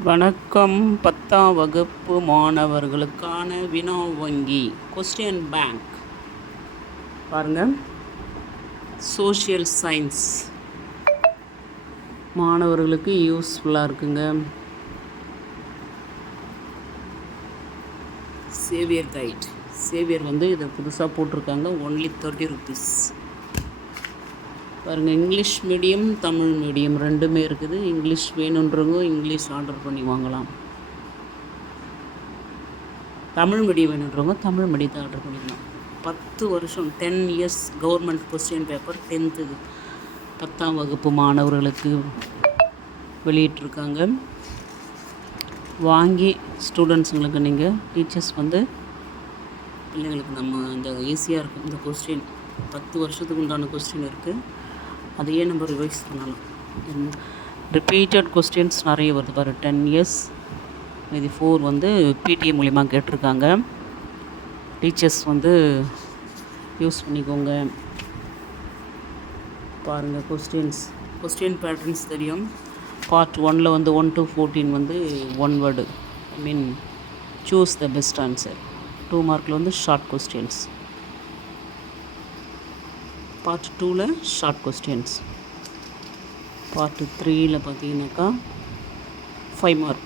வணக்கம். 10ஆம் வகுப்பு மாணவர்களுக்கான வினா வங்கி கொஸ்டின் பேங்க் பாருங்கள். சோஷியல் சயின்ஸ் மாணவர்களுக்கு யூஸ்ஃபுல்லாக இருக்குங்க. சேவியர் கைட் சேவியர் இதை புதுசாக போட்டிருக்காங்க. Only 30 rupees. பாருங்கள், இங்கிலீஷ் மீடியம் தமிழ் மீடியம் ரெண்டுமே இருக்குது. இங்கிலீஷ் வேணுன்றவங்க இங்கிலீஷ் ஆர்டர் பண்ணி வாங்கலாம். தமிழ் மீடியம் வேணுன்றவங்க தமிழ் மீடியத்தை ஆர்டர் பண்ணிக்கலாம். 10 வருஷம் 10 years government question paper 10th 10ஆம் வகுப்பு மாணவர்களுக்கு வெளியிட்டிருக்காங்க. வாங்கி ஸ்டூடெண்ட்ஸுங்களுக்கு நீங்கள் டீச்சர்ஸ் பிள்ளைங்களுக்கு நம்ம இந்த ஈஸியாக இருக்கும். இந்த கொஸ்டின் 10 வருஷத்துக்கு உண்டான கொஸ்டின் இருக்குது. அதையே நம்ம ரிவைஸ் பண்ணலாம். ரிப்பீட்டட் கொஸ்டின்ஸ் நிறைய வருது பாரு. 10 years இது 4 பிடிஏ மூலிமா கேட்டிருக்காங்க. டீச்சர்ஸ் யூஸ் பண்ணிக்கோங்க. பாருங்கள், கொஸ்டின் பேட்டர்ன்ஸ் தெரியும். பார்ட் 1ல் 1 to 14 1 word, I mean choose the best answer. 2 மார்க்கில் ஷார்ட் கொஸ்டின்ஸ். பார்ட் 2ல் ஷார்ட் கொஸ்டின்ஸ். பார்ட் 3ல் பார்த்தீங்கன்னாக்கா 5 மார்க்.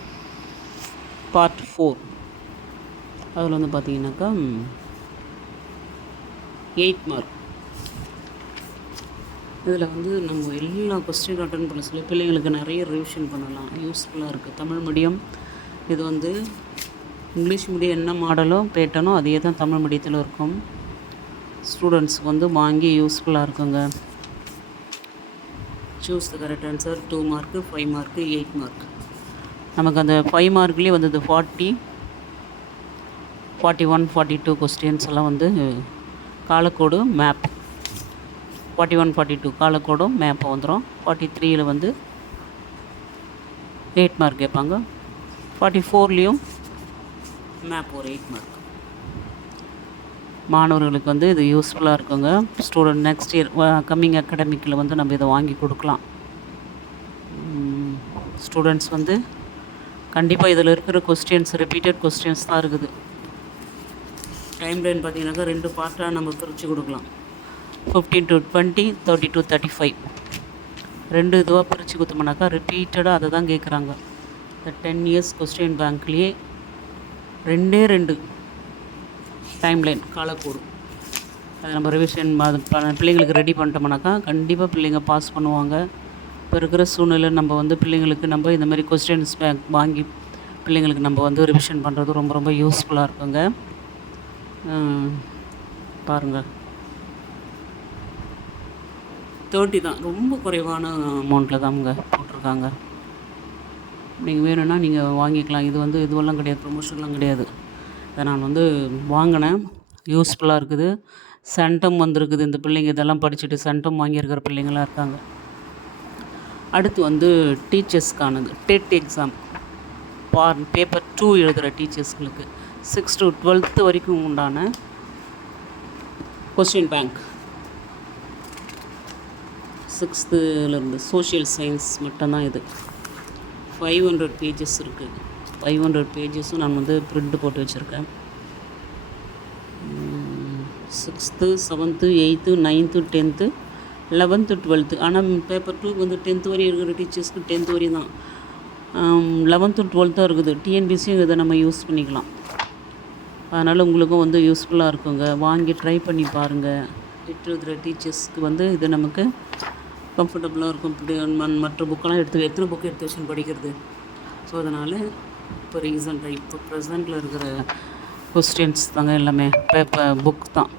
பார்ட் 4 அதில் பார்த்தீங்கன்னாக்கா 8 மார்க். இதில் நம்ம எல்லா கொஸ்டின் அட்டன் பண்ண சொல்லி பிள்ளைங்களுக்கு நிறைய ரிவிஷன் பண்ணலாம். யூஸ்ஃபுல்லாக இருக்குது. தமிழ் மீடியம் இது இங்கிலீஷ் மீடியம் என்ன மாடலோ பேட்டனோ அதே தான் தமிழ் மீடியத்தில் இருக்கும். ஸ்டூடெண்ட்ஸுக்கு வாங்கி யூஸ்ஃபுல்லாக இருக்குங்க. Choose the correct answer. 2 mark 5 mark 8 mark. நமக்கு அந்த 5 மார்க்லேயே 40, 41, 42 கொஸ்டின்ஸ் எல்லாம் காலக்கோடு மேப். 41, 42 காலக்கோடும் மேப்பை வந்துடும். 43ல் 8 மார்க் கேட்பாங்க. 44லேயும் மேப் ஒரு 8 மார்க். மாணவர்களுக்கு இது யூஸ்ஃபுல்லாக இருக்குங்க. ஸ்டூடெண்ட் நெக்ஸ்ட் இயர் கம்மிங் அகாடமிக்கில் நம்ம இதை வாங்கி கொடுக்கலாம். ஸ்டூடெண்ட்ஸ் கண்டிப்பாக இதில் இருக்கிற கொஸ்டின்ஸ் ரிப்பீட்டட் கொஸ்டின்ஸ் தான் இருக்குது. டைம் லைன் பார்த்தீங்கன்னாக்கா 2 பார்ட்டாக நம்ம பிரித்து கொடுக்கலாம். 15 to 20, 30 to 35 2 இதுவாக பிரித்து கொடுத்தோம்னாக்கா ரிப்பீட்டடாக அதை தான் கேட்குறாங்க. இந்த 10 years கொஸ்டின் பேங்க்லேயே 2 டைம் லைன் காலக்கூடு அதை நம்ம ரிவிஷன் பிள்ளைங்களுக்கு ரெடி பண்ணிட்டோம்னாக்கா கண்டிப்பாக பிள்ளைங்க பாஸ் பண்ணுவாங்க. இப்போ இருக்கிற சூழ்நிலை நம்ம பிள்ளைங்களுக்கு நம்ம இந்த மாதிரி கொஸ்டின்ஸ் பேங்க் வாங்கி பிள்ளைங்களுக்கு நம்ம ரிவிஷன் பண்ணுறது ரொம்ப ரொம்ப யூஸ்ஃபுல்லாக இருக்குங்க. பாருங்கள், 30 தான், ரொம்ப குறைவான அமௌண்ட்டில் தாங்க போட்டிருக்காங்க. நீங்கள் வேணும்னா நீங்கள் வாங்கிக்கலாம். இது இதுவெல்லாம் கிடையாது, ப்ரொமோஷன்லாம் கிடையாது. இதை நான் வாங்கினேன். யூஸ்ஃபுல்லாக இருக்குது. சென்டம் வந்திருக்குது. இந்த பிள்ளைங்க இதெல்லாம் படிச்சுட்டு சென்டம் வாங்கியிருக்கிற பிள்ளைங்களாம் இருக்காங்க. அடுத்து டீச்சர்ஸ்க்கானது டெட் எக்ஸாம் பேப்பர் 2 எழுதுகிற டீச்சர்ஸ்களுக்கு 6 to 12th வரைக்கும் உண்டான question bank. 6th social science மட்டும்தான் இது. 500 பேஜஸ் இருக்குது. 500 பேஜஸும் நான் பிரிண்ட் போட்டு வச்சுருக்கேன். 6th, 7th, 8th, 9th, 10th, 11th, 12th. ஆனால் பேப்பர் 2 10th வரையும் இருக்கிற டீச்சர்ஸ்க்கு 10th வரையும் தான். 11th, 12th இருக்குது. டிஎன்பிசியும் இதை நம்ம யூஸ் பண்ணிக்கலாம். அதனால் உங்களுக்கும் யூஸ்ஃபுல்லாக இருக்குங்க. வாங்கி ட்ரை பண்ணி பாருங்கள். எழுதுகிற டீச்சர்ஸ்க்கு இது நமக்கு கம்ஃபர்டபுளாக இருக்கும். மற்ற புக்கெல்லாம் எத்தனை புக்கு எடுத்து வச்சு படிக்கிறது. ஸோ அதனால் இப்போ ரீசெண்டாக இப்போ ப்ரெசண்ட்டில் இருக்கிற கொஸ்டின்ஸ் தாங்க எல்லாமே பேப்பர் புக் தான்.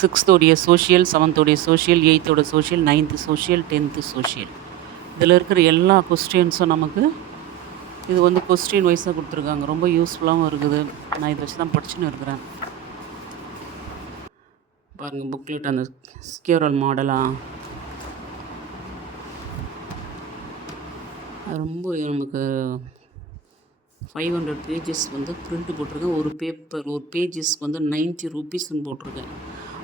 6th social, 7th social, 8th social, 9th social, 10th social. இதில் இருக்கிற எல்லா கொஸ்டின்ஸும் நமக்கு இது கொஸ்டின் வைஸாக கொடுத்துருக்காங்க. ரொம்ப யூஸ்ஃபுல்லாகவும் இருக்குது. நான் இதை வச்சு தான் படிச்சுன்னு இருக்கிறேன். பாருங்கள், புக்லெட் அந்த ஸ்கியூரல் மாடலாக ரொம்ப நமக்கு 500 பேஜஸ் பிரிண்ட் போட்டிருக்கேன். ஒரு பேஜஸ் 90 rupeesன்னு போட்டிருக்கேன்.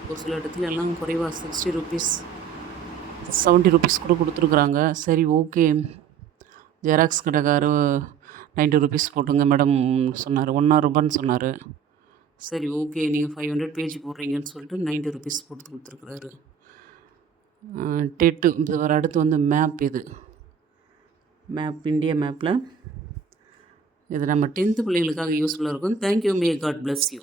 ஒரு சில இடத்துல எல்லாம் குறைவாக 60 rupees 70 rupees கூட கொடுத்துருக்குறாங்க. சரி, ஓகே, ஜெராக்ஸ் கடைக்காரு 90 ருபீஸ் போட்டுங்க மேடம் சொன்னார். 1 hour ரூபான்னு சொன்னார். சரி ஓகே, நீங்கள் 500 பேஜ் போடுறீங்கன்னு சொல்லிட்டு 90 ருபீஸ் போட்டு கொடுத்துருக்குறாரு. டெட்டு இது வர அடுத்து வந்து மேப். இது மேப், இந்தியா மேப்பில் இது நம்ம 10th பிள்ளைங்களுக்காக யூஸ்ஃபுல்லாக இருக்கும். Thank you, may God bless you.